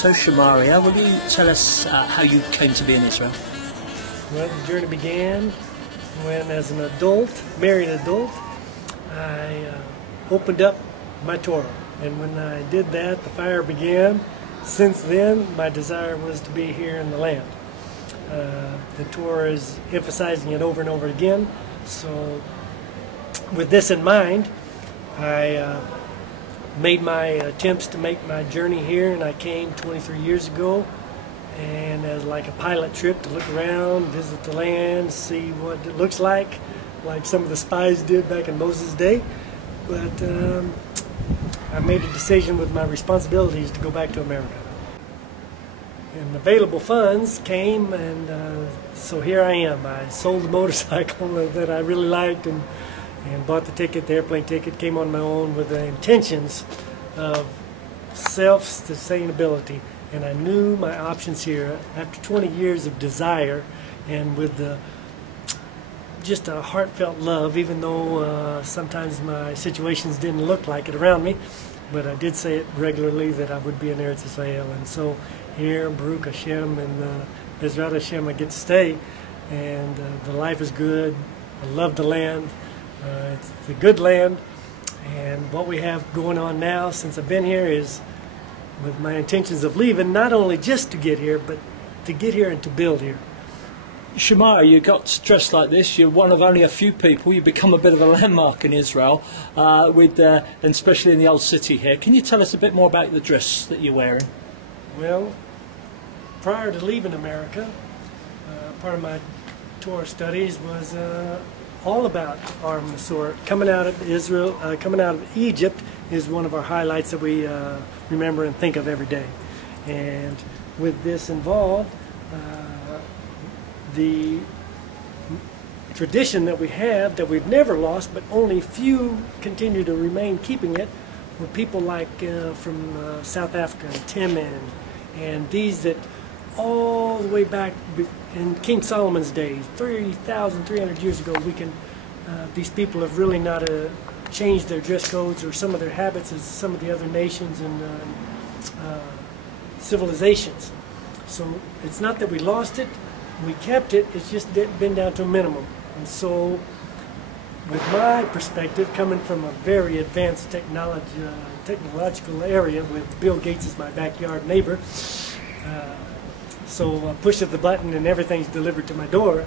So Shamaria, will you tell us how you came to be in Israel? Well, the journey began when, as an adult, married adult, I opened up my Torah. And when I did that, the fire began. Since then, my desire was to be here in the land. The Torah is emphasizing it over and over again. So with this in mind, I made my attempts to make my journey here, and I came 23 years ago, and as like a pilot trip to look around, visit the land, see what it looks like some of the spies did back in Moses' day. But I made a decision with my responsibilities to go back to America. And available funds came, and so here I am. I sold the motorcycle that I really liked and bought the ticket, the airplane ticket, came on my own with the intentions of self-sustainability. And I knew my options here after 20 years of desire and with just a heartfelt love, even though sometimes my situations didn't look like it around me. But I did say it regularly that I would be in Eretz Israel. And so here, Baruch Hashem, and Bezrat Hashem, I get to stay. And the life is good. I love the land. It's the good land. And what we have going on now since I've been here is with my intentions of leaving, not only just to get here, but to get here and to build here. Shamaria, you got dressed like this. You're one of only a few people. You've become a bit of a landmark in Israel, and especially in the old city here. Can you tell us a bit more about the dress that you're wearing? Well, prior to leaving America, part of my Torah studies was all about our Masorah. Coming out of Israel, coming out of Egypt is one of our highlights that we remember and think of every day. And with this involved, the tradition that we have, that we've never lost, but only few continue to remain keeping it, were people like from South Africa, and Timon, and these that all the way back in King Solomon's days, 3,300 years ago, these people have really not changed their dress codes or some of their habits as some of the other nations and civilizations. So it's not that we lost it, we kept it, it's just been down to a minimum. And so with my perspective, coming from a very advanced technological area with Bill Gates as my backyard neighbor, so I push of the button and everything's delivered to my door,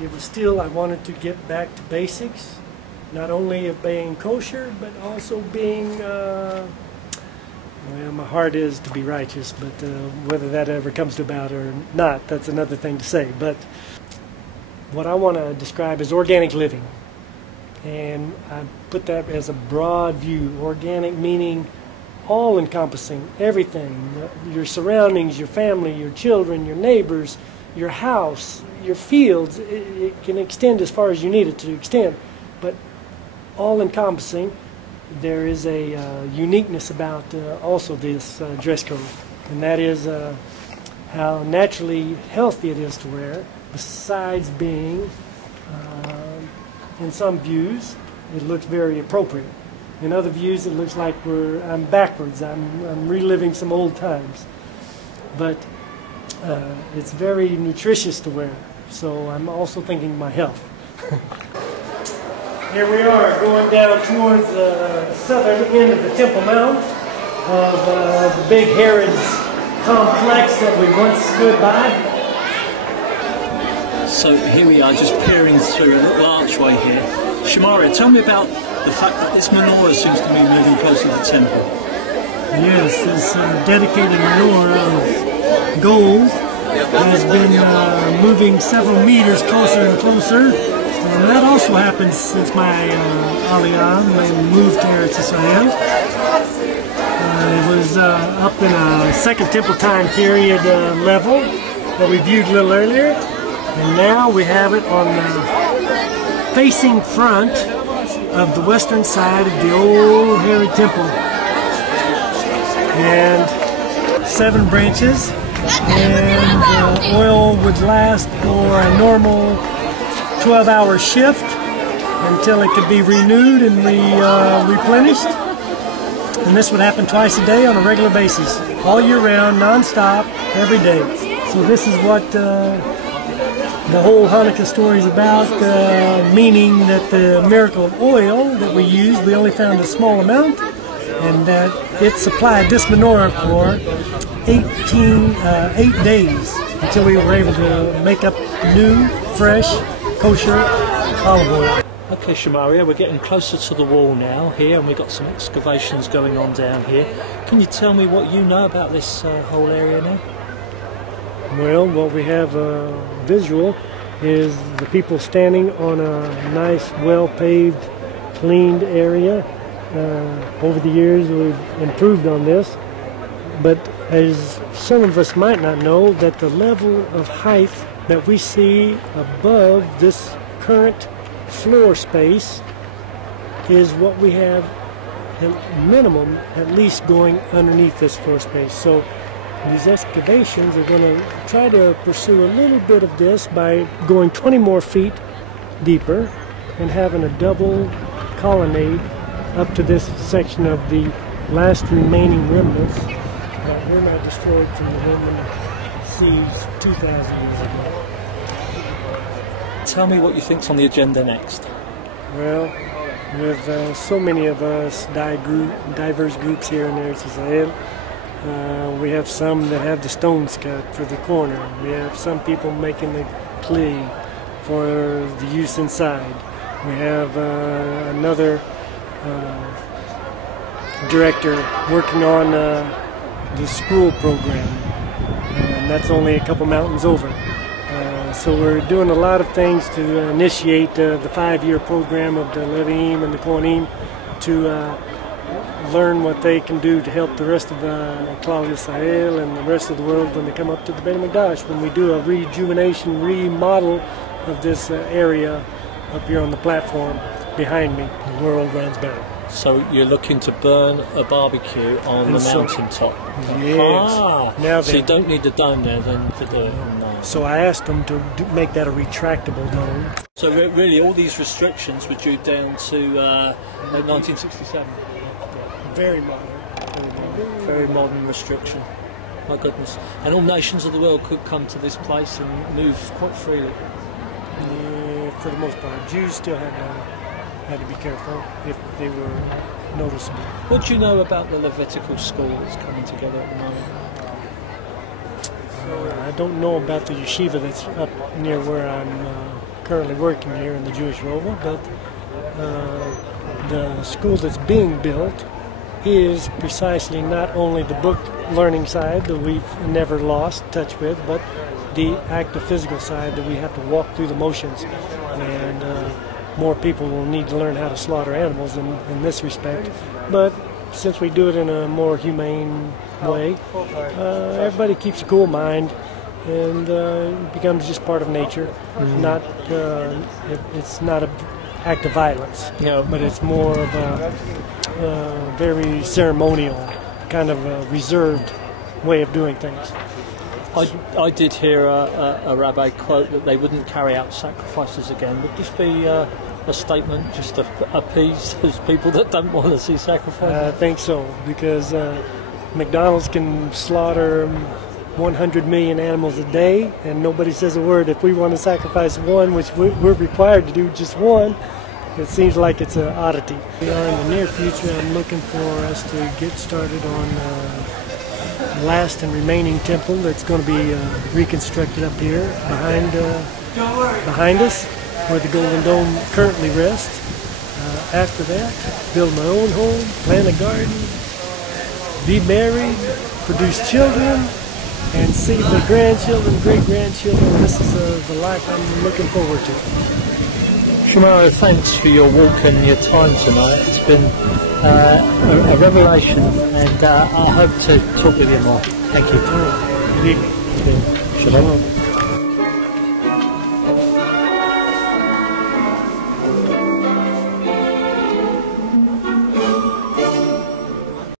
it was still, I wanted to get back to basics, not only of being kosher, but also being, well, my heart is to be righteous, but whether that ever comes about or not, that's another thing to say. But what I want to describe is organic living. And I put that as a broad view. Organic meaning all-encompassing, everything. Your surroundings, your family, your children, your neighbors, your house, your fields. It can extend as far as you need it to extend. But all-encompassing. There is a uniqueness about also this dress code, and that is how naturally healthy it is to wear, besides being, in some views, it looks very appropriate. In other views, it looks like I'm backwards, I'm reliving some old times. But it's very nutritious to wear, so I'm also thinking of my health. Here we are, going down towards the southern end of the Temple Mount of the big Herod's complex that we once stood by. So here we are, just peering through a little archway here. Shamaria, tell me about the fact that this menorah seems to be moving closer to the temple. Yes, this dedicated menorah of gold has been moving several meters closer and closer. And that also happened since my Aliyah, my move to Eretz Israel. It was up in a Second Temple time period level that we viewed a little earlier. And now we have it on the facing front of the western side of the old Herod Temple. And 7 branches. And oil would last for a normal 12-hour shift until it could be renewed and replenished. and this would happen twice a day on a regular basis, all year round, non-stop, every day. So this is what the whole Hanukkah story is about, meaning that the miracle of oil that we used, we only found a small amount, and that it supplied this menorah for 8 days until we were able to make up new, fresh, kosher olive oil. Okay, Shamaria, we're getting closer to the wall now here, and we've got some excavations going on down here. Can you tell me what you know about this whole area now? Well, what we have visual is the people standing on a nice, well-paved, cleaned area. Over the years, we've improved on this, but as some of us might not know, that the level of height that we see above this current floor space is what we have at minimum at least going underneath this floor space. So these excavations are going to try to pursue a little bit of this by going 20 more feet deeper and having a double colonnade up to this section of the last remaining remnants that were not destroyed from the Roman siege 2,000 years ago. Tell me what you think's on the agenda next. Well, with so many of us diverse groups here in Eretz Israel, we have some that have the stones cut for the corner. We have some people making the clay for the use inside. We have another director working on the school program, and that's only a couple mountains over. So we're doing a lot of things to initiate the 5-year program of the Levim and the Kohanim to learn what they can do to help the rest of Klal Yisrael and the rest of the world when they come up to the Beit HaMikdash, when we do a rejuvenation, remodel of this area up here on the platform behind me. The world runs better. So you're looking to burn a barbecue on the mountain top? Yes. Now so you don't need the dome there then to do it? No. So I asked them to make that a retractable dome. So really all these restrictions were due down to 1967? Very modern. Very modern restriction. My goodness. And all nations of the world could come to this place and move quite freely? Yeah, for the most part. Jews still had to be careful if they were noticeable. What do you know about the Levitical school that's coming together at the moment? I don't know about the yeshiva that's up near where I'm currently working here in the Jewish Rova, but the school that's being built is precisely not only the book learning side that we've never lost touch with, but the active physical side that we have to walk through the motions. And more people will need to learn how to slaughter animals in this respect. But since we do it in a more humane way, everybody keeps a cool mind, and it becomes just part of nature. Not it's not an act of violence, but it's more of a very ceremonial, kind of a reserved way of doing things. I did hear a rabbi quote that they wouldn't carry out sacrifices again. Would this be a statement just to appease those people that don't want to see sacrifices? I think so, because McDonald's can slaughter 100 million animals a day, and nobody says a word. If we want to sacrifice one, which we're required to do just one, it seems like it's an oddity. We are in the near future. I'm looking for us to get started on the last and remaining temple that's going to be reconstructed up here behind us, where the Golden Dome currently rests. After that, build my own home, plant a garden, be married, produce children, and see the grandchildren, great-grandchildren. This is the life I'm looking forward to. Shamaria, thanks for your walk and your time tonight. It's been a revelation, and I hope to talk with you more. Thank you. Good evening. Shalom.